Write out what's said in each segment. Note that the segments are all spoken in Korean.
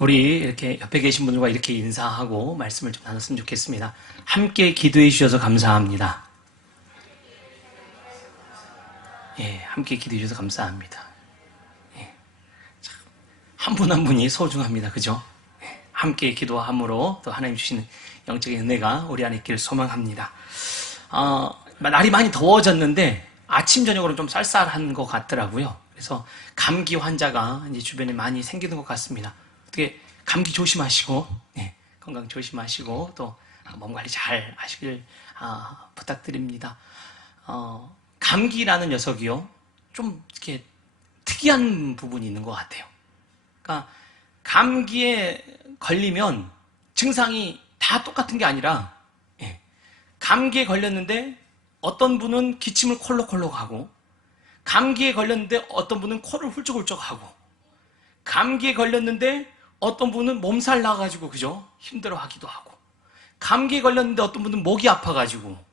우리 이렇게 옆에 계신 분들과 이렇게 인사하고 말씀을 좀 나눴으면 좋겠습니다. 함께 기도해 주셔서 감사합니다. 예, 함께 기도해 주셔서 감사합니다. 예, 한 분 한 분이 소중합니다. 그죠? 예, 함께 기도함으로 또 하나님 주시는 영적인 은혜가 우리 안에 있기를 소망합니다. 날이 많이 더워졌는데 아침 저녁으로 좀 쌀쌀한 것 같더라고요. 그래서 감기 환자가 이제 주변에 많이 생기는 것 같습니다. 어떻게 감기 조심하시고 건강 조심하시고 또 몸 관리 잘 하시길 부탁드립니다. 감기라는 녀석이요 좀 이렇게 특이한 부분이 있는 것 같아요. 그러니까 감기에 걸리면 증상이 다 똑같은 게 아니라 감기에 걸렸는데 어떤 분은 기침을 콜록콜록 하고 감기에 걸렸는데 어떤 분은 코를 훌쩍훌쩍 하고 감기에 걸렸는데 어떤 분은 몸살 나가지고 그죠? 힘들어하기도 하고 감기에 걸렸는데 어떤 분은 목이 아파가지고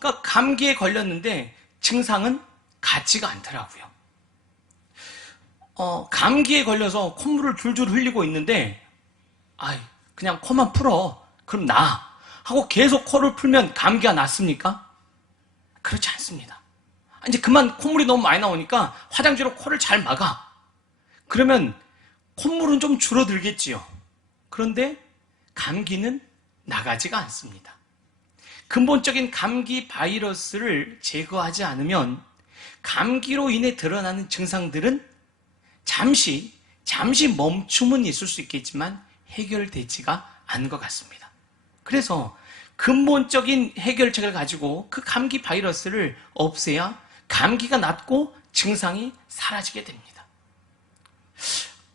그러니까 감기에 걸렸는데 증상은 같지가 않더라고요. 감기에 걸려서 콧물을 줄줄 흘리고 있는데 그냥 코만 풀어 그럼 나 하고 계속 코를 풀면 감기가 낫습니까? 그렇지 않습니다. 이제 그만 콧물이 너무 많이 나오니까 화장지로 코를 잘 막아. 그러면 콧물은 좀 줄어들겠지요. 그런데 감기는 나가지가 않습니다. 근본적인 감기 바이러스를 제거하지 않으면 감기로 인해 드러나는 증상들은 잠시 멈춤은 있을 수 있겠지만 해결되지가 않은 것 같습니다. 그래서 근본적인 해결책을 가지고 그 감기 바이러스를 없애야 감기가 낫고 증상이 사라지게 됩니다.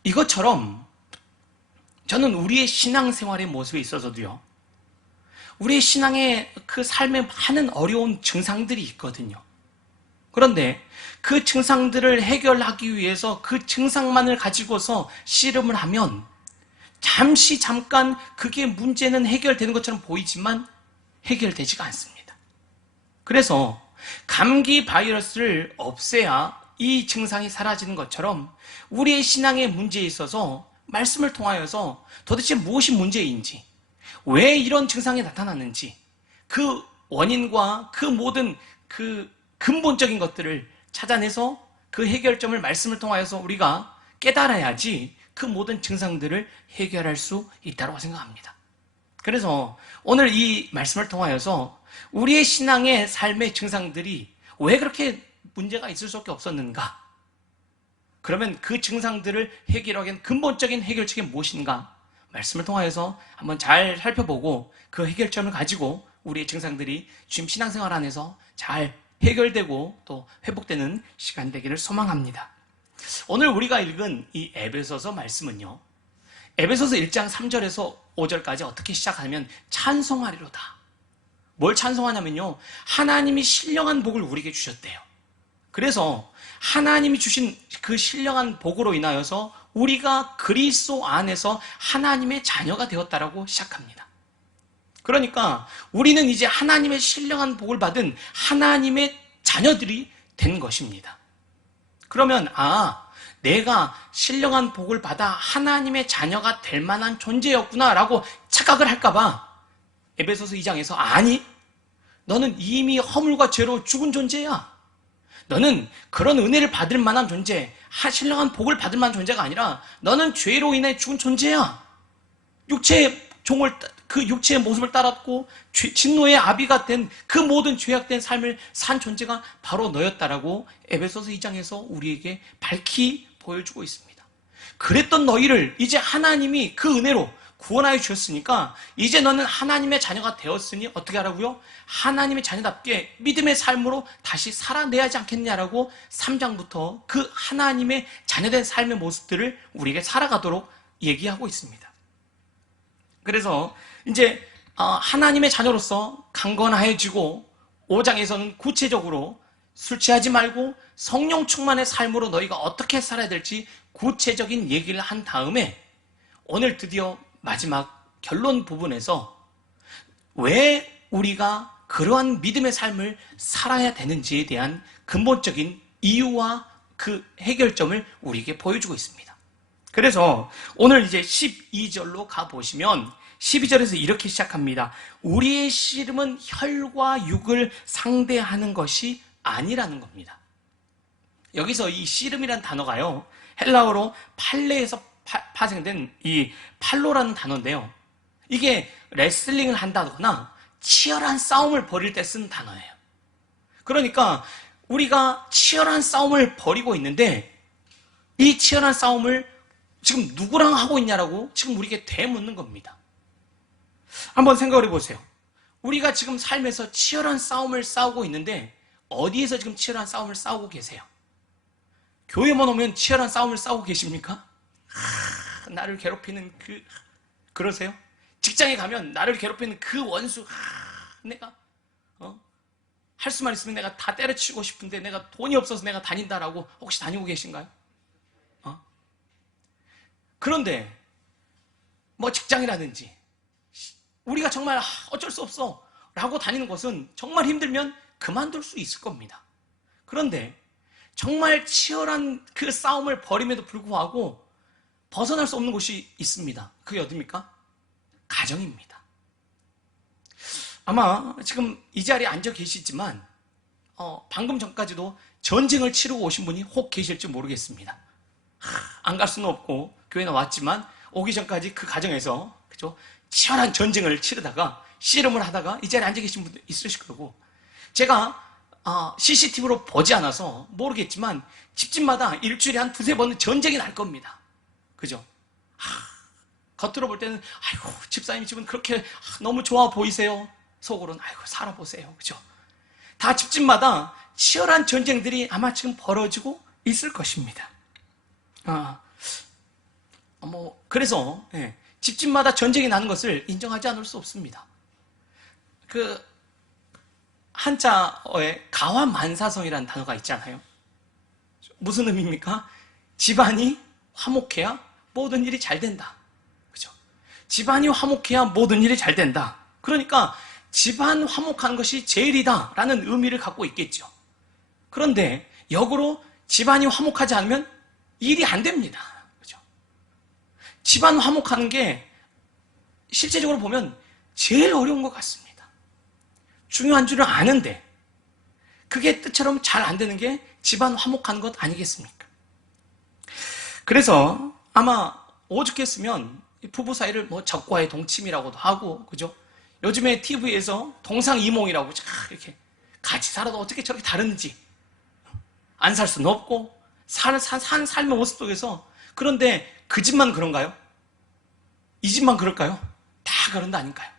이것처럼 저는 우리의 신앙생활의 모습에 있어서도요, 우리의 신앙의 그 삶에 많은 어려운 증상들이 있거든요. 그런데 그 증상들을 해결하기 위해서 그 증상만을 가지고서 씨름을 하면 잠깐 그게 문제는 해결되는 것처럼 보이지만 해결되지가 않습니다. 그래서 감기 바이러스를 없애야 이 증상이 사라지는 것처럼 우리의 신앙의 문제에 있어서 말씀을 통하여서 도대체 무엇이 문제인지, 왜 이런 증상이 나타나는지, 그 원인과 그 모든 그 근본적인 것들을 찾아내서 그 해결점을 말씀을 통하여서 우리가 깨달아야지 그 모든 증상들을 해결할 수 있다고 생각합니다. 그래서 오늘 이 말씀을 통하여서 우리의 신앙의 삶의 증상들이 왜 그렇게 문제가 있을 수밖에 없었는가? 그러면 그 증상들을 해결하기 위한 근본적인 해결책이 무엇인가? 말씀을 통하여서 한번 잘 살펴보고 그 해결점을 가지고 우리의 증상들이 지금 신앙생활 안에서 잘 해결되고 또 회복되는 시간 되기를 소망합니다. 오늘 우리가 읽은 이 에베소서 말씀은요, 에베소서 1장 3절에서 5절까지 어떻게 시작하면 찬송하리로다. 뭘 찬송하냐면요, 하나님이 신령한 복을 우리에게 주셨대요. 그래서 하나님이 주신 그 신령한 복으로 인하여서 우리가 그리스도 안에서 하나님의 자녀가 되었다라고 시작합니다. 그러니까 우리는 이제 하나님의 신령한 복을 받은 하나님의 자녀들이 된 것입니다. 그러면 내가 신령한 복을 받아 하나님의 자녀가 될 만한 존재였구나라고 착각을 할까봐 에베소서 2장에서 아니, 너는 이미 허물과 죄로 죽은 존재야. 너는 그런 은혜를 받을 만한 존재, 신령한 복을 받을 만한 존재가 아니라 너는 죄로 인해 죽은 존재야. 그 육체의 모습을 따랐고 진노의 아비가 된 그 모든 죄악된 삶을 산 존재가 바로 너였다라고 에베소서 2장에서 우리에게 밝히 보여주고 있습니다. 그랬던 너희를 이제 하나님이 그 은혜로 구원하여 주셨으니까 이제 너는 하나님의 자녀가 되었으니 어떻게 하라고요? 하나님의 자녀답게 믿음의 삶으로 다시 살아내야 하지 않겠냐라고 3장부터 그 하나님의 자녀된 삶의 모습들을 우리에게 살아가도록 얘기하고 있습니다. 그래서 이제 하나님의 자녀로서 강건해지고 5장에서는 구체적으로 술 취하지 말고 성령 충만의 삶으로 너희가 어떻게 살아야 될지 구체적인 얘기를 한 다음에 오늘 드디어 마지막 결론 부분에서 왜 우리가 그러한 믿음의 삶을 살아야 되는지에 대한 근본적인 이유와 그 해결점을 우리에게 보여주고 있습니다. 그래서 오늘 이제 12절로 가보시면 12절에서 이렇게 시작합니다. 우리의 씨름은 혈과 육을 상대하는 것이 아니라는 겁니다. 여기서 이 씨름이라는 단어가요, 헬라어로 팔레에서 파생된 이 팔로라는 단어인데요. 이게 레슬링을 한다거나 치열한 싸움을 벌일 때 쓰는 단어예요. 그러니까 우리가 치열한 싸움을 벌이고 있는데 이 치열한 싸움을 지금 누구랑 하고 있냐라고 지금 우리에게 되묻는 겁니다. 한번 생각을 해보세요. 우리가 지금 삶에서 치열한 싸움을 싸우고 있는데 어디에서 지금 치열한 싸움을 싸우고 계세요? 교회만 오면 치열한 싸움을 싸우고 계십니까? 나를 괴롭히는 그러세요? 직장에 가면 나를 괴롭히는 그 원수, 내가 할 수만 있으면 내가 다 때려치고 싶은데 내가 돈이 없어서 내가 다닌다라고 혹시 다니고 계신가요? 그런데 뭐 직장이라든지 우리가 정말 어쩔 수 없어 라고 다니는 것은 정말 힘들면 그만둘 수 있을 겁니다. 그런데 정말 치열한 그 싸움을 벌임에도 불구하고 벗어날 수 없는 곳이 있습니다. 그게 어디입니까? 가정입니다. 아마 지금 이 자리에 앉아 계시지만 방금 전까지도 전쟁을 치르고 오신 분이 혹 계실지 모르겠습니다. 안 갈 수는 없고 교회 나왔지만 오기 전까지 그 가정에서 그죠? 치열한 전쟁을 치르다가 씨름을 하다가 이 자리에 앉아 계신 분도 있으실 거고, 제가 CCTV로 보지 않아서 모르겠지만 집집마다 일주일에 한 두세 번은 전쟁이 날 겁니다. 그죠? 겉으로 볼 때는 아이고 집사님 집은 그렇게 너무 좋아 보이세요. 속으로는 아이고 살아보세요. 그죠? 다 집집마다 치열한 전쟁들이 아마 지금 벌어지고 있을 것입니다. 그래서 집집마다 전쟁이 나는 것을 인정하지 않을 수 없습니다. 그 한자어에 가화만사성이라는 단어가 있잖아요. 무슨 의미입니까? 집안이 화목해야 모든 일이 잘 된다. 그죠? 집안이 화목해야 모든 일이 잘 된다. 그러니까 집안 화목한 것이 제일이다 라는 의미를 갖고 있겠죠. 그런데 역으로 집안이 화목하지 않으면 일이 안 됩니다. 그죠? 집안 화목하는 게 실제적으로 보면 제일 어려운 것 같습니다. 중요한 줄은 아는데 그게 뜻처럼 잘 안 되는 게 집안 화목한 것 아니겠습니까? 그래서 아마 오죽했으면 부부 사이를 뭐 적과의 동침이라고도 하고, 그죠? 요즘에 TV에서 동상이몽이라고 이렇게 같이 살아도 어떻게 저렇게 다른지 안 살 수는 없고 산 삶의 모습 속에서. 그런데 그 집만 그런가요? 이 집만 그럴까요? 다 그런 거 아닌가요?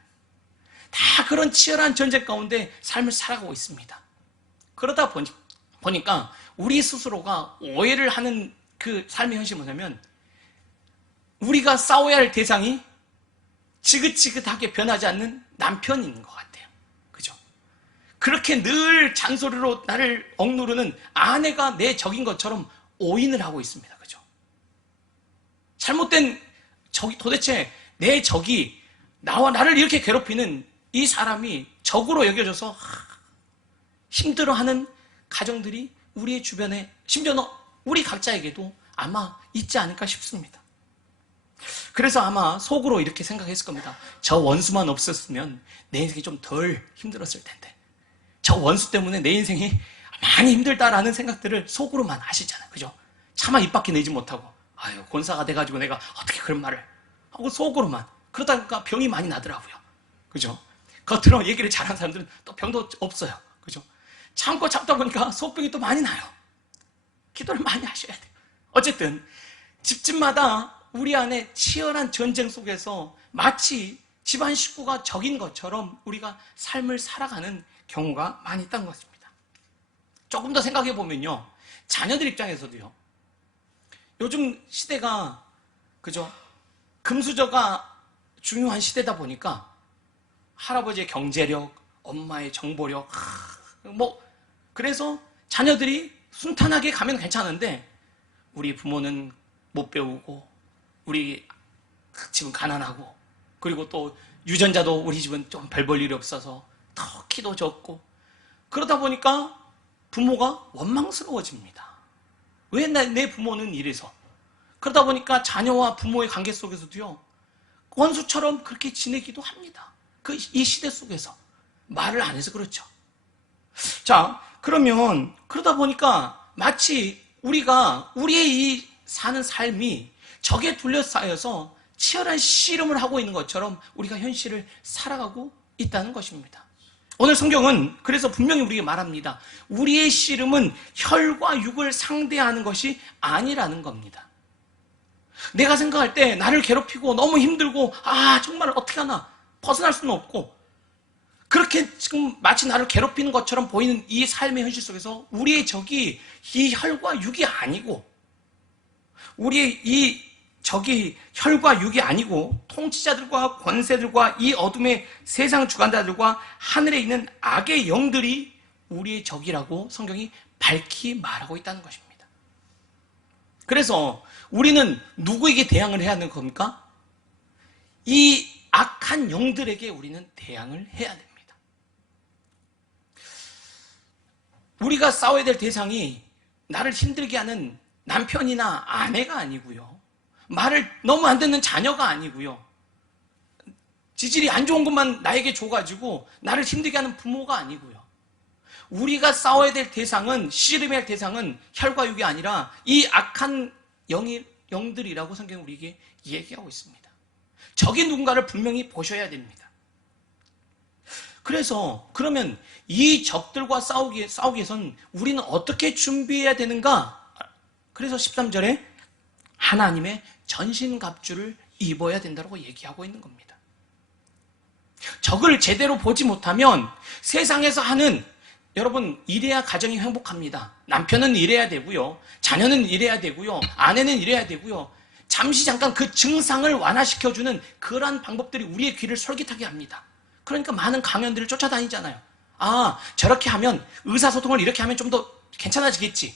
다 그런 치열한 전쟁 가운데 삶을 살아가고 있습니다. 그러다 보니까 우리 스스로가 오해를 하는 그 삶의 현실이 뭐냐면 우리가 싸워야 할 대상이 지긋지긋하게 변하지 않는 남편이 있는 것 같아요. 그죠? 그렇게 늘 잔소리로 나를 억누르는 아내가 내 적인 것처럼 오인을 하고 있습니다. 그죠? 잘못된 적이, 도대체 내 적이 나를 이렇게 괴롭히는 이 사람이 적으로 여겨져서 힘들어하는 가정들이 우리의 주변에, 심지어 우리 각자에게도 아마 있지 않을까 싶습니다. 그래서 아마 속으로 이렇게 생각했을 겁니다. 저 원수만 없었으면 내 인생이 좀 덜 힘들었을 텐데, 저 원수 때문에 내 인생이 많이 힘들다라는 생각들을 속으로만 하시잖아요. 그죠? 차마 입 밖에 내지 못하고 아유 권사가 돼가지고 내가 어떻게 그런 말을 하고 속으로만. 그러다 보니까 병이 많이 나더라고요. 그죠? 겉으로 얘기를 잘하는 사람들은 또 병도 없어요. 그죠? 참고 참다 보니까 속병이 또 많이 나요. 기도를 많이 하셔야 돼요. 어쨌든 집집마다 우리 안에 치열한 전쟁 속에서 마치 집안 식구가 적인 것처럼 우리가 삶을 살아가는 경우가 많이 있다는 것입니다. 조금 더 생각해 보면요, 자녀들 입장에서도요, 요즘 시대가 그죠? 금수저가 중요한 시대다 보니까 할아버지의 경제력, 엄마의 정보력, 그래서 자녀들이 순탄하게 가면 괜찮은데 우리 부모는 못 배우고 우리 집은 가난하고 그리고 또 유전자도 우리 집은 좀 별 볼 일이 없어서 더 키도 적고 그러다 보니까 부모가 원망스러워집니다. 왜 내 부모는 이래서? 그러다 보니까 자녀와 부모의 관계 속에서도요, 원수처럼 그렇게 지내기도 합니다. 이 시대 속에서. 말을 안 해서 그렇죠. 자, 그러면 그러다 보니까 마치 우리가 우리의 이 사는 삶이 적에 둘러싸여서 치열한 씨름을 하고 있는 것처럼 우리가 현실을 살아가고 있다는 것입니다. 오늘 성경은 그래서 분명히 우리에게 말합니다. 우리의 씨름은 혈과 육을 상대하는 것이 아니라는 겁니다. 내가 생각할 때 나를 괴롭히고 너무 힘들고 정말 어떻게 하나 벗어날 수는 없고 그렇게 지금 마치 나를 괴롭히는 것처럼 보이는 이 삶의 현실 속에서 우리의 적이 이 혈과 육이 아니고 우리의 이 적이 혈과 육이 아니고 통치자들과 권세들과 이 어둠의 세상 주관자들과 하늘에 있는 악의 영들이 우리의 적이라고 성경이 밝히 말하고 있다는 것입니다. 그래서 우리는 누구에게 대항을 해야 하는 겁니까? 이 악한 영들에게 우리는 대항을 해야 됩니다. 우리가 싸워야 될 대상이 나를 힘들게 하는 남편이나 아내가 아니고요. 말을 너무 안 듣는 자녀가 아니고요. 지질이 안 좋은 것만 나에게 줘가지고 나를 힘들게 하는 부모가 아니고요. 우리가 싸워야 될 대상은, 씨름해야 할 대상은 혈과 육이 아니라 이 악한 영들이라고 성경은 우리에게 얘기하고 있습니다. 적이 누군가를 분명히 보셔야 됩니다. 그래서 그러면 이 적들과 싸우기 위해서는 우리는 어떻게 준비해야 되는가? 그래서 13절에 하나님의 전신갑주를 입어야 된다고 얘기하고 있는 겁니다. 적을 제대로 보지 못하면 세상에서 하는, 여러분, 이래야 가정이 행복합니다. 남편은 이래야 되고요. 자녀는 이래야 되고요. 아내는 이래야 되고요. 잠시 잠깐 그 증상을 완화시켜주는 그러한 방법들이 우리의 귀를 솔깃하게 합니다. 그러니까 많은 강연들을 쫓아다니잖아요. 저렇게 하면, 의사소통을 이렇게 하면 좀 더 괜찮아지겠지.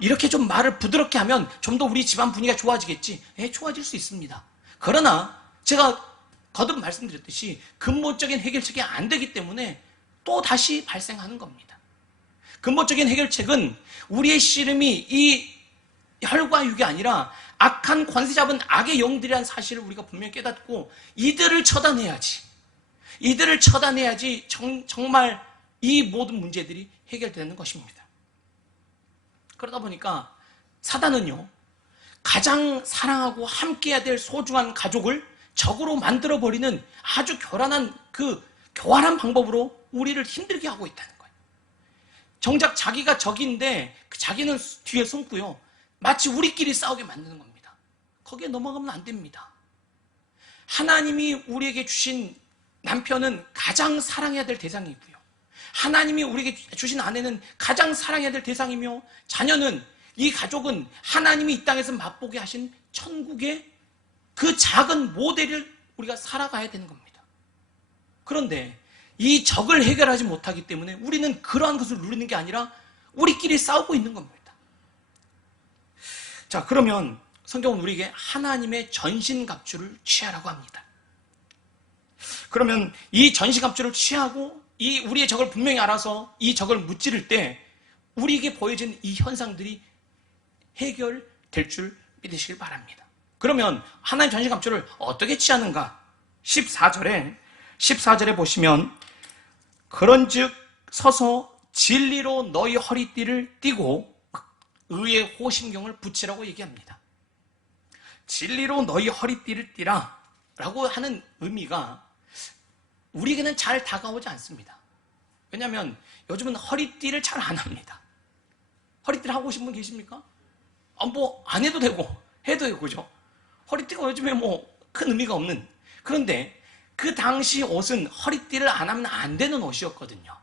이렇게 좀 말을 부드럽게 하면 좀 더 우리 집안 분위기가 좋아지겠지. 좋아질 수 있습니다. 그러나 제가 거듭 말씀드렸듯이 근본적인 해결책이 안 되기 때문에 또 다시 발생하는 겁니다. 근본적인 해결책은 우리의 씨름이 이 혈과 육이 아니라 악한 권세 잡은 악의 영들이라는 사실을 우리가 분명히 깨닫고 이들을 처단해야지. 이들을 처단해야지 정말 이 모든 문제들이 해결되는 것입니다. 그러다 보니까 사단은요, 가장 사랑하고 함께해야 될 소중한 가족을 적으로 만들어버리는 아주 교활한 방법으로 우리를 힘들게 하고 있다는 거예요. 정작 자기가 적인데 자기는 뒤에 숨고요. 마치 우리끼리 싸우게 만드는 겁니다. 거기에 넘어가면 안 됩니다. 하나님이 우리에게 주신 남편은 가장 사랑해야 될 대상이고요. 하나님이 우리에게 주신 아내는 가장 사랑해야 될 대상이며 자녀는, 이 가족은 하나님이 이 땅에서 맛보게 하신 천국의 그 작은 모델을 우리가 살아가야 되는 겁니다. 그런데 이 적을 해결하지 못하기 때문에 우리는 그러한 것을 누리는 게 아니라 우리끼리 싸우고 있는 겁니다. 자, 그러면 성경은 우리에게 하나님의 전신갑주를 취하라고 합니다. 그러면 이 전신갑주를 취하고 이 우리의 적을 분명히 알아서 이 적을 무찌를 때 우리에게 보여진 이 현상들이 해결될 줄 믿으시길 바랍니다. 그러면 하나님 전신갑주를 어떻게 취하는가? 14절에 보시면 그런즉 서서 진리로 너희 허리띠를 띠고 의의 호심경을 붙이라고 얘기합니다. 진리로 너희 허리띠를 띠라 라고 하는 의미가 우리에게는 잘 다가오지 않습니다. 왜냐하면 요즘은 허리띠를 잘 안 합니다. 허리띠를 하고 오신 분 계십니까? 안 해도 되고 해도 되고, 그죠? 허리띠가 요즘에 큰 의미가 없는, 그런데 그 당시 옷은 허리띠를 안 하면 안 되는 옷이었거든요.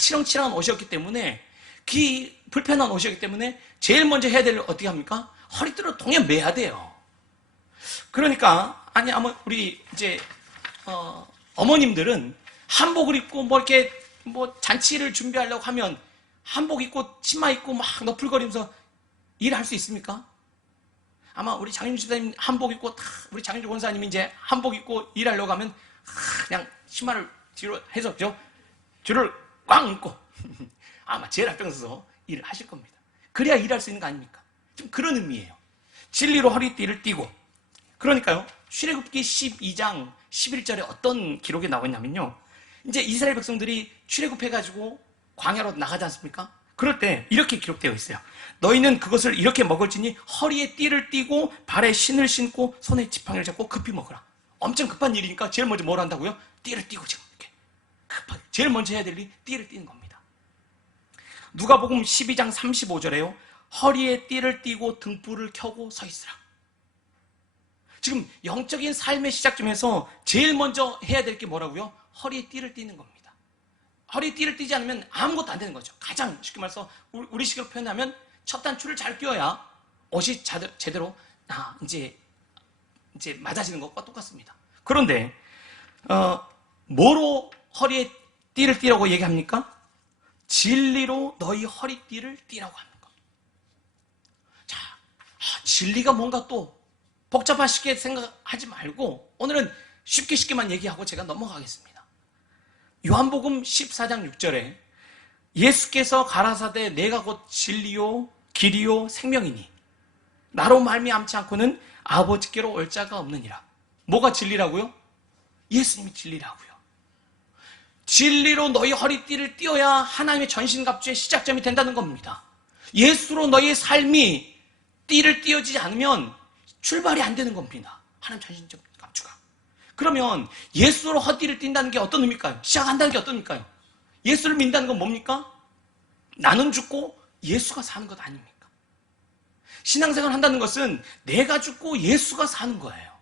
치렁치렁한 옷이었기 때문에, 불편한 옷이었기 때문에 제일 먼저 해야 될 일 어떻게 합니까? 허리띠를 통에 매야 돼요. 그러니까 우리 이제 어머님들은 한복을 입고 이렇게 잔치를 준비하려고 하면 한복 입고 치마 입고 막 너풀거리면서 일할 수 있습니까? 아마 우리 장윤주 집사님 한복 입고 우리 장윤주 권사님이 이제 한복 입고 일하려고 하면 그냥 치마를 뒤로 해서, 그죠? 뒤를 꽝 입고 아마 제일 앞장서서 일을 하실 겁니다. 그래야 일할 수 있는 거 아닙니까? 좀 그런 의미예요. 진리로 허리띠를 띠고. 그러니까요, 출애굽기 12장 11절에 어떤 기록이 나오냐면요, 이제 이스라엘 백성들이 출애굽해가지고 광야로 나가지 않습니까? 그럴 때 이렇게 기록되어 있어요. 너희는 그것을 이렇게 먹을지니 허리에 띠를 띠고 발에 신을 신고 손에 지팡이를 잡고 급히 먹으라. 엄청 급한 일이니까 제일 먼저 뭘 한다고요? 띠를 띠고 지금 이렇게 급하게 제일 먼저 해야 될 일이 띠를 띠는 겁니다. 누가복음 12장 35절에요. 허리에 띠를 띠고 등불을 켜고 서 있으라. 지금 영적인 삶의 시작점에서 제일 먼저 해야 될 게 뭐라고요? 허리에 띠를 띠는 겁니다. 허리에 띠를 띠지 않으면 아무것도 안 되는 거죠. 가장 쉽게 말해서 우리식으로 표현하면 첫 단추를 잘 끼워야 옷이 제대로 이제 맞아지는 것과 똑같습니다. 그런데 뭐로 허리에 띠를 띠라고 얘기합니까? 진리로 너희 허리띠를 띠라고 하는 것. 자, 진리가 뭔가 또 복잡하시게 생각하지 말고 오늘은 쉽게만 얘기하고 제가 넘어가겠습니다. 요한복음 14장 6절에 예수께서 가라사대 내가 곧 진리요 길이요 생명이니 나로 말미암지 않고는 아버지께로 올 자가 없느니라. 뭐가 진리라고요? 예수님이 진리라고요. 진리로 너희 허리띠를 띄어야 하나님의 전신갑주의 시작점이 된다는 겁니다. 예수로 너희의 삶이 띠를 띄어지지 않으면 출발이 안 되는 겁니다. 하나님 전신갑주가. 그러면 예수로 허리띠를 띈다는 게 어떤 의미일까요? 시작한다는 게 어떤 의미일까요? 예수를 믿는다는 건 뭡니까? 나는 죽고 예수가 사는 것 아닙니까? 신앙생활 한다는 것은 내가 죽고 예수가 사는 거예요.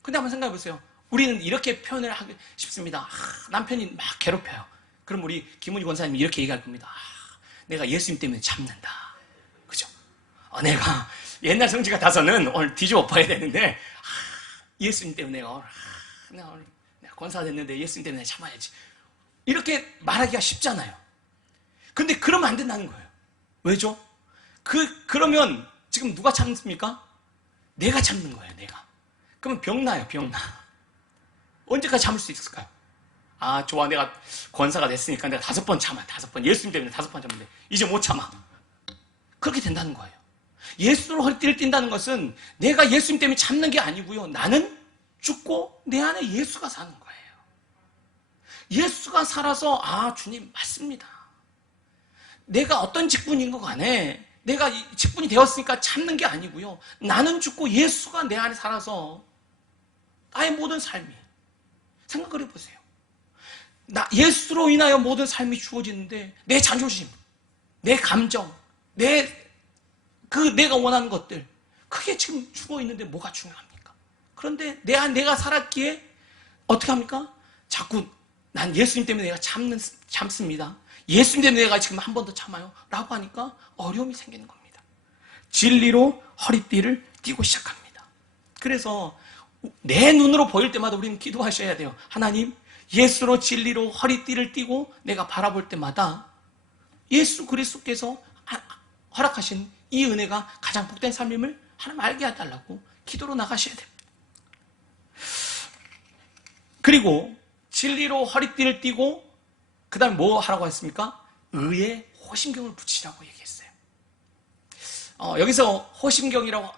근데 한번 생각해 보세요. 우리는 이렇게 표현을 하고 싶습니다. 남편이 막 괴롭혀요. 그럼 우리 김은희 권사님이 이렇게 얘기할 겁니다. 내가 예수님 때문에 참는다. 그죠? 내가 옛날 성지 같아서는 오늘 뒤집어 봐야 되는데 예수님 때문에 내가 오늘 권사가 됐는데 예수님 때문에 참아야지. 이렇게 말하기가 쉽잖아요. 근데 그러면 안 된다는 거예요. 왜죠? 그러면 지금 누가 참습니까? 내가 참는 거예요, 내가. 그러면 병나요, 병나. 언제까지 참을 수 있을까요? 좋아, 내가 권사가 됐으니까 내가 5번 참아, 5번. 예수님 때문에 5번 참는데 이제 못 참아. 그렇게 된다는 거예요. 예수로 허리띠를 띈다는 것은 내가 예수님 때문에 참는 게 아니고요. 나는 죽고 내 안에 예수가 사는 거예요. 예수가 살아서 주님 맞습니다. 내가 어떤 직분인 것 간에 내가 직분이 되었으니까 참는 게 아니고요. 나는 죽고 예수가 내 안에 살아서 나의 모든 삶이 생각을 해보세요. 예수로 인하여 모든 삶이 주어지는데 내 자존심, 내 감정, 내가 원하는 것들 그게 지금 죽어있는데 뭐가 중요합니까? 그런데 내가 살았기에 어떻게 합니까? 자꾸 난 예수님 때문에 내가 참습니다. 예수님 때문에 내가 지금 한 번 더 참아요. 라고 하니까 어려움이 생기는 겁니다. 진리로 허리띠를 띠고 시작합니다. 그래서 내 눈으로 보일 때마다 우리는 기도하셔야 돼요. 하나님, 예수로 진리로 허리띠를 띠고 내가 바라볼 때마다 예수 그리스도께서 허락하신 이 은혜가 가장 복된 삶임을 하나님 알게 해달라고 기도로 나가셔야 돼요. 그리고 진리로 허리띠를 띠고 그 다음에 뭐 하라고 했습니까? 의에 호심경을 붙이라고 얘기했어요. 여기서 호심경이라고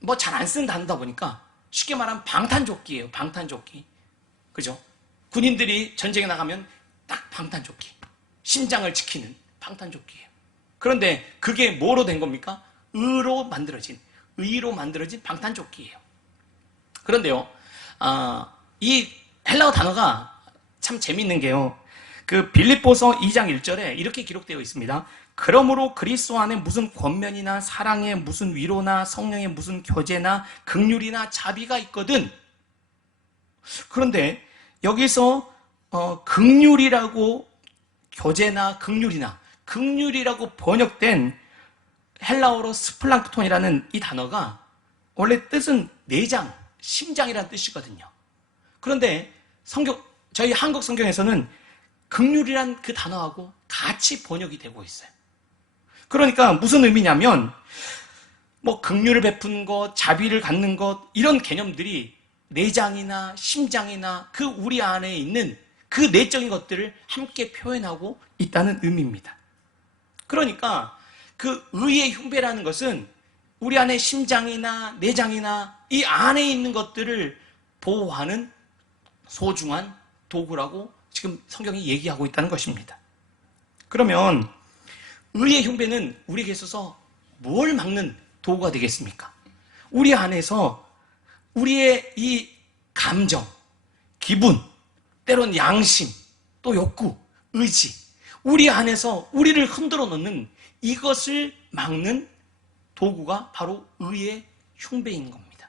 뭐 잘 안 쓰는 단어다 보니까 쉽게 말하면 방탄조끼예요. 방탄조끼. 그죠? 군인들이 전쟁에 나가면 딱 방탄조끼. 심장을 지키는 방탄조끼예요. 그런데 그게 뭐로 된 겁니까? 의로 만들어진 방탄조끼예요. 그런데요, 이 헬라어 단어가 참 재밌는 게요. 그 빌립보서 2장 1절에 이렇게 기록되어 있습니다. 그러므로 그리스도 안에 무슨 권면이나 사랑에 무슨 위로나 성령의 무슨 교제나 긍휼이나 자비가 있거든. 그런데 여기서 긍휼이라고 교제나 긍휼이라고 번역된 헬라어로 스플랑크톤이라는 이 단어가 원래 뜻은 내장, 심장이라는 뜻이거든요. 그런데 저희 한국 성경에서는 긍휼이란 그 단어하고 같이 번역이 되고 있어요. 그러니까 무슨 의미냐면 뭐 긍휼을 베푸는 것, 자비를 갖는 것 이런 개념들이 내장이나 심장이나 그 우리 안에 있는 그 내적인 것들을 함께 표현하고 있다는 의미입니다. 그러니까 그 의의 흉배라는 것은 우리 안에 심장이나 내장이나 이 안에 있는 것들을 보호하는 소중한 도구라고 지금 성경이 얘기하고 있다는 것입니다. 그러면 의의 흉배는 우리에게 있어서 뭘 막는 도구가 되겠습니까? 우리 안에서 우리의 이 감정, 기분, 때론 양심, 또 욕구, 의지, 우리 안에서 우리를 흔들어 놓는 이것을 막는 도구가 바로 의의 흉배인 겁니다.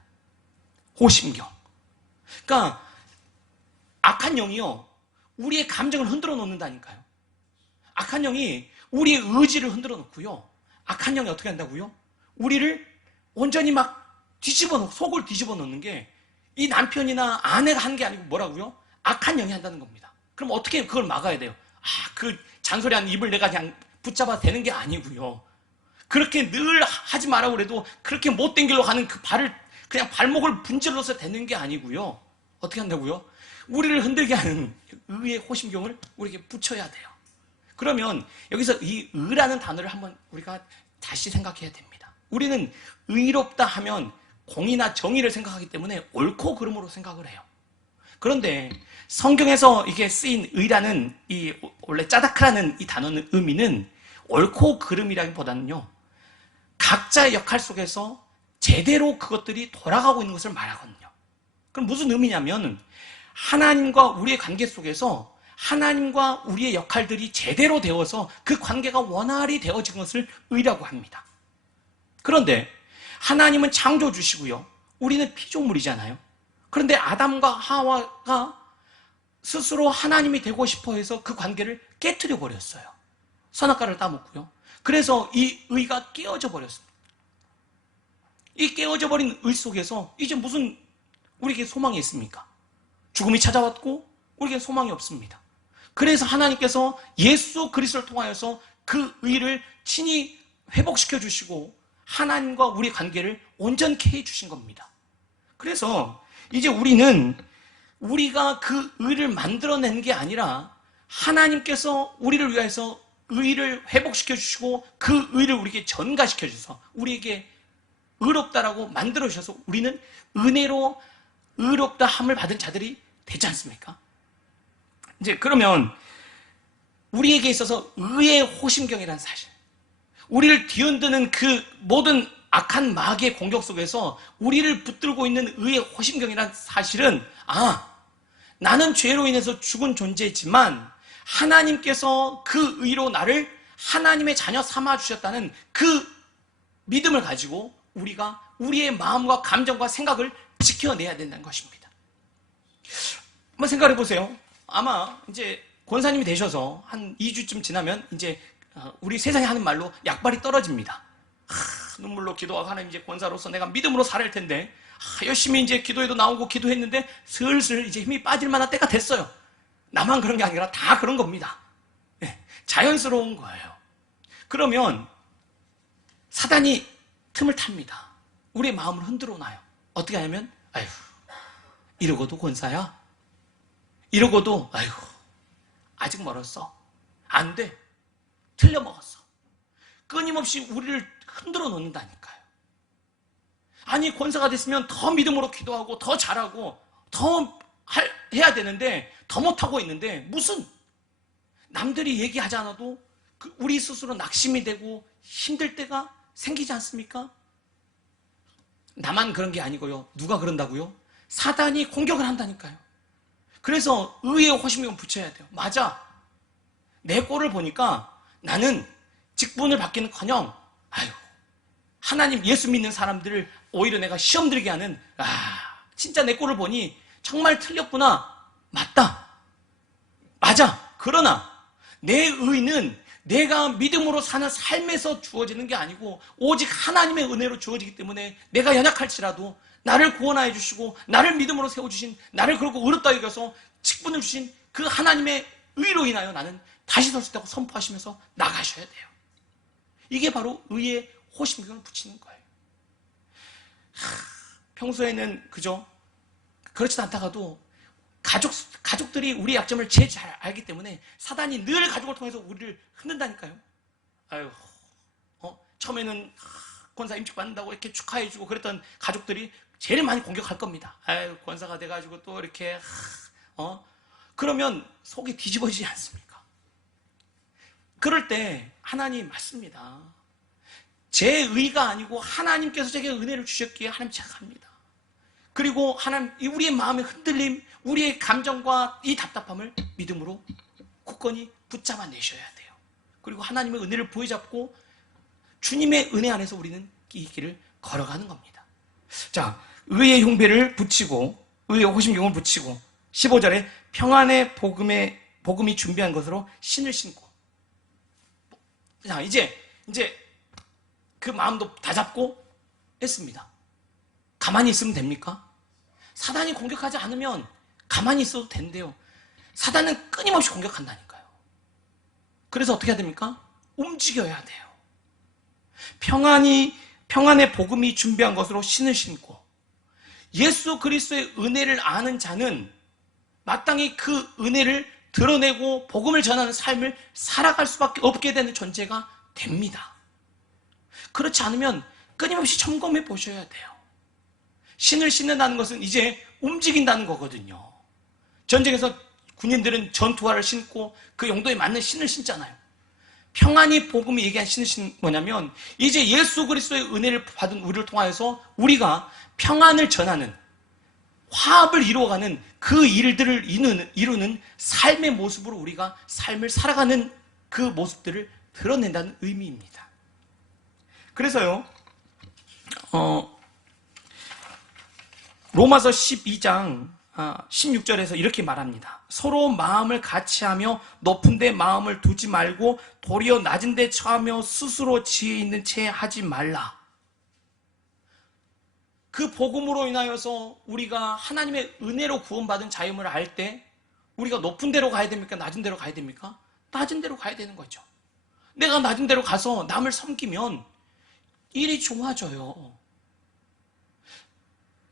호심경. 그러니까 악한 영이요, 우리의 감정을 흔들어 놓는다니까요. 악한 영이 우리의 의지를 흔들어 놓고요, 악한 영이 어떻게 한다고요? 우리를 온전히 막 속을 뒤집어 놓는 게 이 남편이나 아내가 한 게 아니고 뭐라고요? 악한 영이 한다는 겁니다. 그럼 어떻게 그걸 막아야 돼요? 그 잔소리한 입을 내가 그냥 붙잡아 대는 게 아니고요. 그렇게 늘 하지 마라고 그래도 그렇게 못된 길로 가는 그 발을 그냥 발목을 분질러서 대는 게 아니고요. 어떻게 한다고요? 우리를 흔들게 하는 의의 호심경을 우리에게 붙여야 돼요. 그러면 여기서 이 의라는 단어를 한번 우리가 다시 생각해야 됩니다. 우리는 의롭다 하면 공의나 정의를 생각하기 때문에 옳고 그름으로 생각을 해요. 그런데 성경에서 이게 쓰인 의라는 이 원래 짜다크라는 이 단어는 의미는 옳고 그름이라기보다는요, 각자의 역할 속에서 제대로 그것들이 돌아가고 있는 것을 말하거든요. 그럼 무슨 의미냐면 하나님과 우리의 관계 속에서 하나님과 우리의 역할들이 제대로 되어서 그 관계가 원활히 되어진 것을 의라고 합니다. 그런데 하나님은 창조주시고요, 우리는 피조물이잖아요. 그런데 아담과 하와가 스스로 하나님이 되고 싶어 해서 그 관계를 깨트려 버렸어요. 선악과를 따먹고요. 그래서 이 의가 깨어져 버렸습니다. 이 깨어져 버린 의 속에서 이제 무슨 우리에게 소망이 있습니까? 죽음이 찾아왔고 우리에게 소망이 없습니다. 그래서 하나님께서 예수 그리스도를 통하여서 그 의를 친히 회복시켜 주시고 하나님과 우리 관계를 온전케 해주신 겁니다. 그래서 이제 우리는 우리가 그 의를 만들어낸 게 아니라 하나님께서 우리를 위해서 의를 회복시켜 주시고 그 의를 우리에게 전가시켜 주셔서 우리에게 의롭다라고 만들어 주셔서 우리는 은혜로 의롭다 함을 받은 자들이 되지 않습니까? 이제 그러면 우리에게 있어서 의의 호심경이라는 사실, 우리를 뒤흔드는 그 모든 악한 마귀의 공격 속에서 우리를 붙들고 있는 의의 호심경이라는 사실은, 나는 죄로 인해서 죽은 존재지만 하나님께서 그 의로 나를 하나님의 자녀 삼아 주셨다는 그 믿음을 가지고 우리가 우리의 마음과 감정과 생각을 지켜내야 된다는 것입니다. 한번 생각해 보세요. 아마 이제 권사님이 되셔서 한 2주쯤 지나면 이제 우리 세상에 하는 말로 약발이 떨어집니다. 눈물로 기도하고 하나님 이제 권사로서 내가 믿음으로 살아야 할 텐데 열심히 이제 기도에도 나오고 기도했는데 슬슬 이제 힘이 빠질 만한 때가 됐어요. 나만 그런 게 아니라 다 그런 겁니다. 네, 자연스러운 거예요. 그러면 사단이 틈을 탑니다. 우리의 마음을 흔들어 놔요. 어떻게 하냐면 이러고도 권사야? 이러고도 아직 멀었어. 안 돼. 틀려먹었어. 끊임없이 우리를 흔들어 놓는다니까요. 아니, 권사가 됐으면 더 믿음으로 기도하고 더 잘하고 더 해야 되는데 더 못하고 있는데 무슨 남들이 얘기하지 않아도 우리 스스로 낙심이 되고 힘들 때가 생기지 않습니까? 나만 그런 게 아니고요. 누가 그런다고요? 사단이 공격을 한다니까요. 그래서 의의 호심경을 붙여야 돼요. 맞아. 내 꼴을 보니까 나는 직분을 받기는커녕 하나님 예수 믿는 사람들을 오히려 내가 시험 들게 하는 진짜 내 꼴을 보니 정말 틀렸구나. 맞다. 맞아. 그러나 내 의는 내가 믿음으로 사는 삶에서 주어지는 게 아니고 오직 하나님의 은혜로 주어지기 때문에 내가 연약할지라도 나를 구원하여 주시고 나를 믿음으로 세워주신, 나를 그렇고 의롭다 여겨서 직분을 주신 그 하나님의 의로 인하여 나는 다시 설 수 있다고 선포하시면서 나가셔야 돼요. 이게 바로 의의 호심경을 붙이는 거예요. 평소에는 그죠? 그렇지 않다가도 가족들이 우리 약점을 제일 잘 알기 때문에 사단이 늘 가족을 통해서 우리를 흔든다니까요. 처음에는 권사 임직 받는다고 이렇게 축하해주고 그랬던 가족들이 제일 많이 공격할 겁니다. 아유, 권사가 돼가지고 또 이렇게 그러면 속이 뒤집어지지 않습니까? 그럴 때 하나님 맞습니다. 제 의가 아니고 하나님께서 제게 은혜를 주셨기에 하나님 착합니다. 그리고 하나님, 우리의 마음의 흔들림, 우리의 감정과 이 답답함을 믿음으로 굳건히 붙잡아 내셔야 돼요. 그리고 하나님의 은혜를 부여잡고 주님의 은혜 안에서 우리는 이 길을 걸어가는 겁니다. 자, 의의 흉배를 붙이고, 의의 호심경을 붙이고, 15절에 평안의 복음이 준비한 것으로 신을 신고. 자, 이제 그 마음도 다 잡고 했습니다. 가만히 있으면 됩니까? 사단이 공격하지 않으면 가만히 있어도 된대요. 사단은 끊임없이 공격한다니까요. 그래서 어떻게 해야 됩니까? 움직여야 돼요. 평안의 복음이 준비한 것으로 신을 신고, 예수 그리스도의 은혜를 아는 자는 마땅히 그 은혜를 드러내고 복음을 전하는 삶을 살아갈 수밖에 없게 되는 존재가 됩니다. 그렇지 않으면 끊임없이 점검해 보셔야 돼요. 신을 신는다는 것은 이제 움직인다는 거거든요. 전쟁에서 군인들은 전투화를 신고 그 용도에 맞는 신을 신잖아요. 평안이 복음이 얘기한 신은 뭐냐면 이제 예수 그리스도의 은혜를 받은 우리를 통하여서 우리가 평안을 전하는, 화합을 이루어가는 그 일들을 이루는 삶의 모습으로 우리가 삶을 살아가는 그 모습들을 드러낸다는 의미입니다. 그래서요, 로마서 12장 16절에서 이렇게 말합니다. 서로 마음을 같이하며 높은 데 마음을 두지 말고 도리어 낮은 데 처하며 스스로 지혜 있는 채 하지 말라. 그 복음으로 인하여서 우리가 하나님의 은혜로 구원받은 자임을 알 때 우리가 높은 데로 가야 됩니까? 낮은 데로 가야 됩니까? 낮은 데로 가야 되는 거죠. 내가 낮은 데로 가서 남을 섬기면 일이 좋아져요.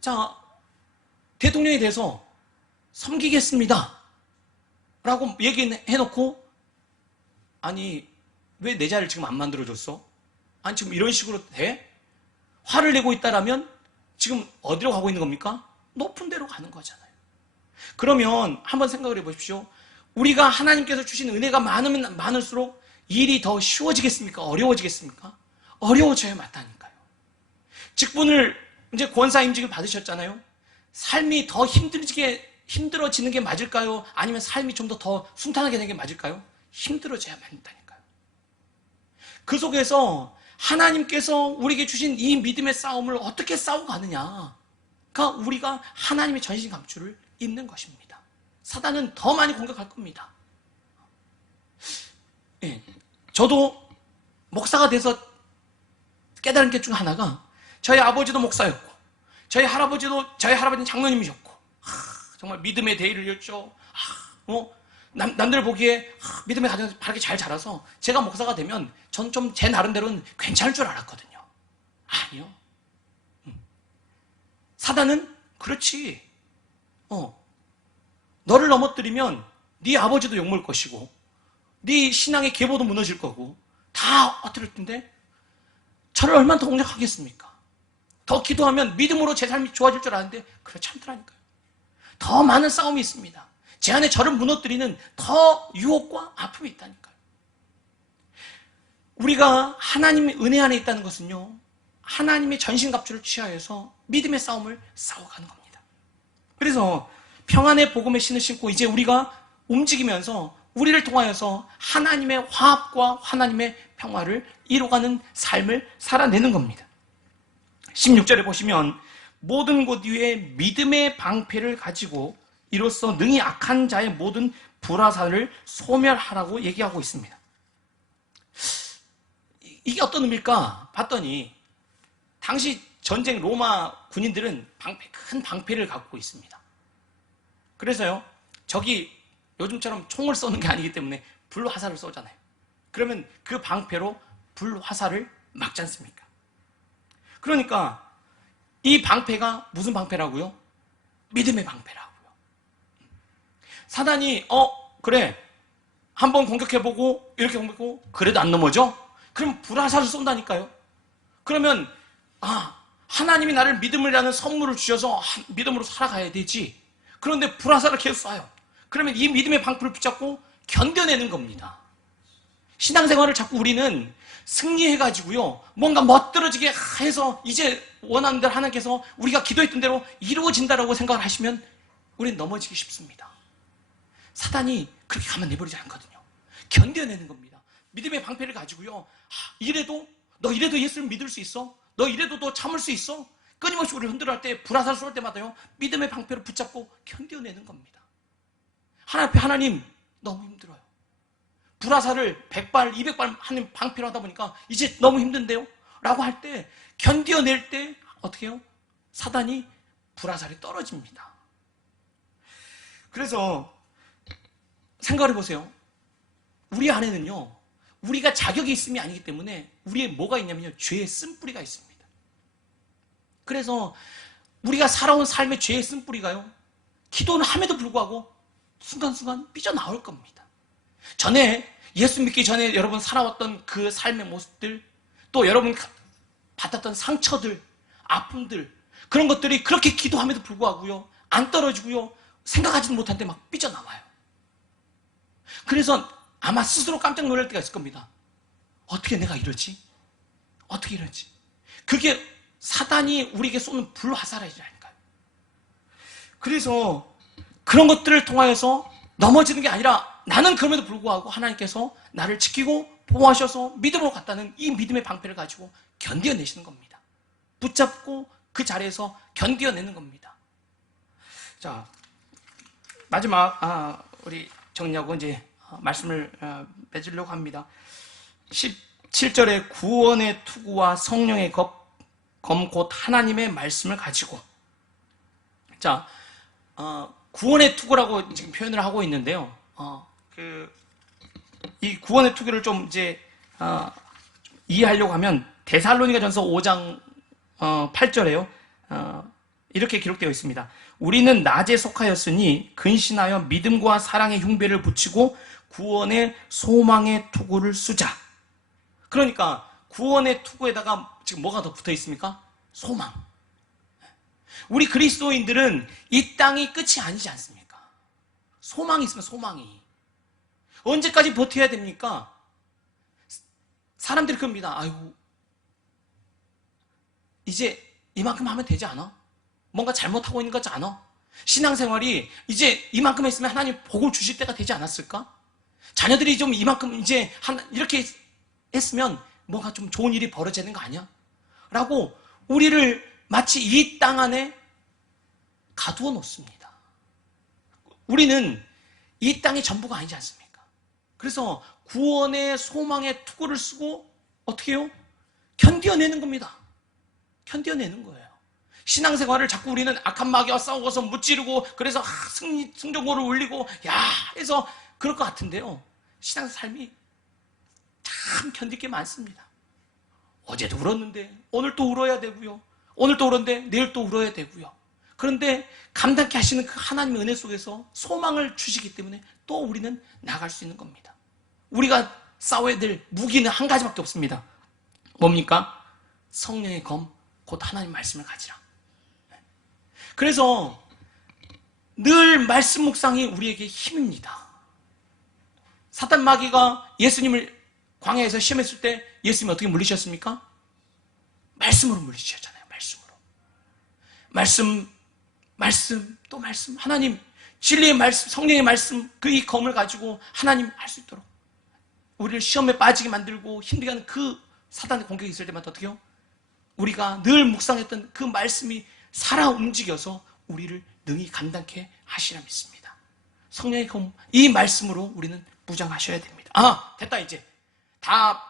자, 대통령에 대해서 섬기겠습니다 라고 얘기해놓고, 아니 왜 내 자리를 지금 안 만들어줬어? 아니 지금 이런 식으로 돼? 화를 내고 있다라면 지금 어디로 가고 있는 겁니까? 높은 데로 가는 거잖아요. 그러면 한번 생각을 해보십시오. 우리가 하나님께서 주신 은혜가 많으면 많을수록 일이 더 쉬워지겠습니까? 어려워지겠습니까? 어려워져야 맞다니까요. 직분을 이제 권사 임직을 받으셨잖아요. 삶이 더 힘들어지는 게 맞을까요? 아니면 삶이 좀 더 순탄하게 되는 게 맞을까요? 힘들어져야 맞다니까요. 그 속에서 하나님께서 우리에게 주신 이 믿음의 싸움을 어떻게 싸워가느냐가 우리가 하나님의 전신갑주를 입는 것입니다. 사단은 더 많이 공격할 겁니다. 예, 저도 목사가 돼서 깨달은 게 중 하나가, 저희 아버지도 목사였고 저희 할아버지는 장로님이셨고, 정말 믿음의 대의를 남들 보기에 믿음의 가정에서 바르게 잘 자라서 제가 목사가 되면 전 좀 제 나름대로는 괜찮을 줄 알았거든요. 아니요. 사단은 그렇지. 너를 넘어뜨리면 네 아버지도 욕먹을 것이고 네 신앙의 계보도 무너질 거고 다 엎드릴 텐데 저를 얼마나 더 공격하겠습니까? 더 기도하면 믿음으로 제 삶이 좋아질 줄 알았는데 그렇지 않더라니까요. 더 많은 싸움이 있습니다. 제 안에 저를 무너뜨리는 더 유혹과 아픔이 있다니까요. 우리가 하나님의 은혜 안에 있다는 것은요, 하나님의 전신갑주를 취하여서 믿음의 싸움을 싸워가는 겁니다. 그래서 평안의 복음의 신을 신고 이제 우리가 움직이면서 우리를 통하여서 하나님의 화합과 하나님의 평화를 이루어가는 삶을 살아내는 겁니다. 16절에 보시면 모든 것 위에 믿음의 방패를 가지고 이로써 능히 악한 자의 모든 불화살을 소멸하라고 얘기하고 있습니다. 이게 어떤 의미일까 봤더니 당시 전쟁 로마 군인들은 큰 방패를 갖고 있습니다. 그래서요, 적이 요즘처럼 총을 쏘는 게 아니기 때문에 불화살을 쏘잖아요. 그러면 그 방패로 불화살을 막지 않습니까? 그러니까 이 방패가 무슨 방패라고요? 믿음의 방패라고요. 사단이 그래 한번 공격해보고 이렇게 공격하고 그래도 안 넘어져? 그럼 불화살을 쏜다니까요. 그러면 하나님이 나를 믿음이라는 선물을 주셔서 믿음으로 살아가야 되지. 그런데 불화살을 계속 쏴요. 그러면 이 믿음의 방패를 붙잡고 견뎌내는 겁니다. 신앙생활을 자꾸 우리는 승리해가지고요, 뭔가 멋들어지게 해서 이제 원하는 대로 하나님께서 우리가 기도했던 대로 이루어진다라고 생각을 하시면 우리는 넘어지기 쉽습니다. 사단이 그렇게 가만 내버리지 않거든요. 견뎌내는 겁니다. 믿음의 방패를 가지고요, 너 이래도 예수를 믿을 수 있어? 너 이래도 너 참을 수 있어? 끊임없이 우리를 흔들어 할 때, 불화살 쏠 때마다요, 믿음의 방패를 붙잡고 견뎌내는 겁니다. 하나님 앞에, 하나님 너무 힘들어요. 불화살을 100발, 200발 하는 방패로 하다 보니까 이제 너무 힘든데요? 라고 할 때, 견뎌낼 때 어떻게 해요? 사단이 불화살이 떨어집니다. 그래서 생각해 보세요. 우리 안에는요, 우리가 자격이 있음이 아니기 때문에 우리의 뭐가 있냐면요, 죄의 쓴뿌리가 있습니다. 그래서 우리가 살아온 삶의 죄의 쓴뿌리가요, 기도는 함에도 불구하고 순간순간 삐져나올 겁니다. 전에, 예수 믿기 전에 여러분 살아왔던 그 삶의 모습들, 또 여러분 받았던 상처들, 아픔들, 그런 것들이 그렇게 기도함에도 불구하고요, 안 떨어지고요, 생각하지도 못한 데 막 삐져나와요. 그래서 아마 스스로 깜짝 놀랄 때가 있을 겁니다. 어떻게 내가 이러지? 어떻게 이러지? 그게 사단이 우리에게 쏘는 불화살이라니까요. 그래서 그런 것들을 통하여서 넘어지는 게 아니라, 나는 그럼에도 불구하고 하나님께서 나를 지키고 보호하셔서 믿음으로 갔다는 이 믿음의 방패를 가지고 견뎌내시는 겁니다. 붙잡고 그 자리에서 견뎌내는 겁니다. 자, 마지막 우리 정리하고 이제 말씀을 맺으려고 합니다. 17절에 구원의 투구와 성령의 검 곧 하나님의 말씀을 가지고, 자, 구원의 투구라고 지금 표현을 하고 있는데요. 이 구원의 투구를 좀 이제 이해하려고 하면 데살로니가전서 5장 8절에요. 이렇게 기록되어 있습니다. 우리는 낮에 속하였으니 근신하여 믿음과 사랑의 흉배를 붙이고 구원의 소망의 투구를 쓰자. 그러니까 구원의 투구에다가 지금 뭐가 더 붙어 있습니까? 소망. 우리 그리스도인들은 이 땅이 끝이 아니지 않습니까? 소망이 있으면 소망이. 언제까지 버텨야 됩니까? 사람들이 그럽니다. 아이고, 이제 이만큼 하면 되지 않아? 뭔가 잘못하고 있는 것 같지 않아? 신앙생활이 이제 이만큼 했으면 하나님 복을 주실 때가 되지 않았을까? 자녀들이 좀 이만큼 이제 이렇게 했으면 뭔가 좀 좋은 일이 벌어지는 거 아니야? 라고 우리를 마치 이 땅 안에 가두어 놓습니다. 우리는 이 땅이 전부가 아니지 않습니까? 그래서 구원의 소망의 투구를 쓰고 어떻게 해요? 견뎌내는 겁니다. 견뎌내는 거예요. 신앙생활을 자꾸 우리는 악한 마귀와 싸우고서 무찌르고, 그래서 승전고를 울리고 해서 그럴 것 같은데요, 신앙 삶이 참 견딜 게 많습니다. 어제도 울었는데 오늘 또 울어야 되고요, 오늘 또 울었는데 내일 또 울어야 되고요. 그런데 감당케 하시는 그 하나님의 은혜 속에서 소망을 주시기 때문에 또 우리는 나갈 수 있는 겁니다. 우리가 싸워야 될 무기는 한 가지밖에 없습니다. 뭡니까? 성령의 검 곧 하나님 말씀을 가지라. 그래서 늘 말씀 묵상이 우리에게 힘입니다. 사단 마귀가 예수님을 광야에서 시험했을 때 예수님이 어떻게 물리셨습니까? 말씀으로 물리셨잖아요. 말씀, 또 말씀. 하나님, 진리의 말씀, 성령의 말씀, 그 이 검을 가지고 하나님 할 수 있도록 우리를 시험에 빠지게 만들고 힘들게 하는 그 사단의 공격이 있을 때마다 어떻게 해요? 우리가 늘 묵상했던 그 말씀이 살아 움직여서 우리를 능히 감당케 하시라 믿습니다. 성령의 검, 이 말씀으로 우리는 무장하셔야 됩니다. 됐다, 이제. 다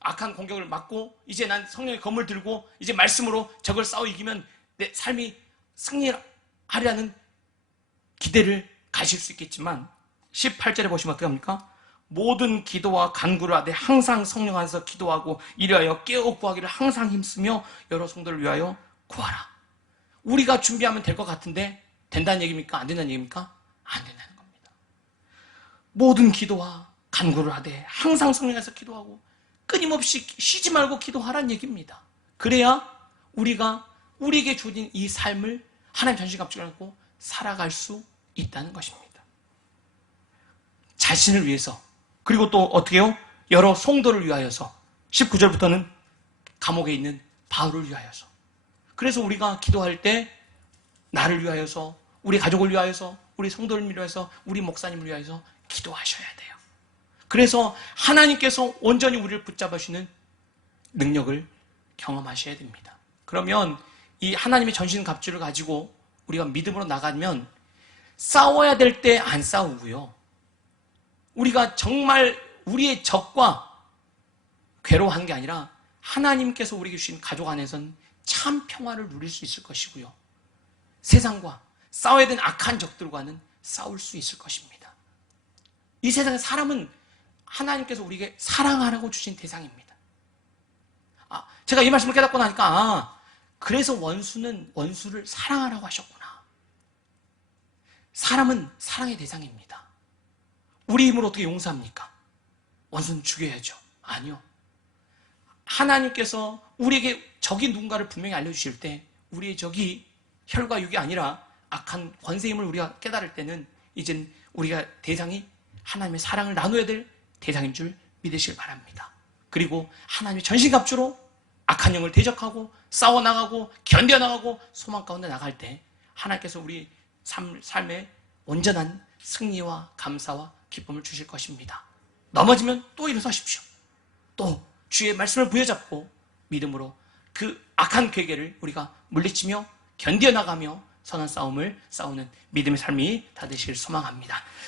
악한 공격을 막고, 이제 난 성령의 검을 들고, 이제 말씀으로 적을 싸워 이기면 내 삶이 승리하리라는 기대를 가질 수 있겠지만, 18절에 보시면 어떻게 합니까? 모든 기도와 간구를 하되 항상 성령 안에서 기도하고 이리하여 깨어 구하기를 항상 힘쓰며 여러 성도를 위하여 구하라. 우리가 준비하면 될 것 같은데 된다는 얘기입니까? 안 된다는 얘기입니까? 안 된다는 겁니다. 모든 기도와 간구를 하되 항상 성령 안에서 기도하고 끊임없이 쉬지 말고 기도하라는 얘기입니다. 그래야 우리가 우리에게 주어진 이 삶을 하나님 전신갑주를 갖고 살아갈 수 있다는 것입니다. 자신을 위해서, 그리고 또 어떻게 해요? 여러 성도를 위하여서, 19절부터는 감옥에 있는 바울을 위하여서. 그래서 우리가 기도할 때 나를 위하여서, 우리 가족을 위하여서, 우리 성도를 위하여서, 우리 목사님을 위하여서 기도하셔야 돼요. 그래서 하나님께서 온전히 우리를 붙잡으시는 능력을 경험하셔야 됩니다. 그러면 이 하나님의 전신갑주를 가지고 우리가 믿음으로 나가면 싸워야 될 때 안 싸우고요. 우리가 정말 우리의 적과 괴로워하는 게 아니라 하나님께서 우리에게 주신 가족 안에서는 참 평화를 누릴 수 있을 것이고요. 세상과 싸워야 되는 악한 적들과는 싸울 수 있을 것입니다. 이 세상의 사람은 하나님께서 우리에게 사랑하라고 주신 대상입니다. 제가 이 말씀을 깨닫고 나니까 그래서 원수는 원수를 사랑하라고 하셨구나. 사람은 사랑의 대상입니다. 우리 힘으로 어떻게 용서합니까? 원수는 죽여야죠. 아니요. 하나님께서 우리에게 적이 누군가를 분명히 알려주실 때 우리의 적이 혈과 육이 아니라 악한 권세 힘을 우리가 깨달을 때는 이젠 우리가 대상이 하나님의 사랑을 나눠야 될 대상인 줄 믿으시길 바랍니다. 그리고 하나님의 전신갑주로 악한 영을 대적하고 싸워나가고 견뎌나가고 소망 가운데 나갈 때 하나님께서 우리 삶에 온전한 승리와 감사와 기쁨을 주실 것입니다. 넘어지면 또 일어서십시오. 또 주의 말씀을 부여잡고 믿음으로 그 악한 괴계를 우리가 물리치며 견뎌나가며 선한 싸움을 싸우는 믿음의 삶이 다 되시길 소망합니다.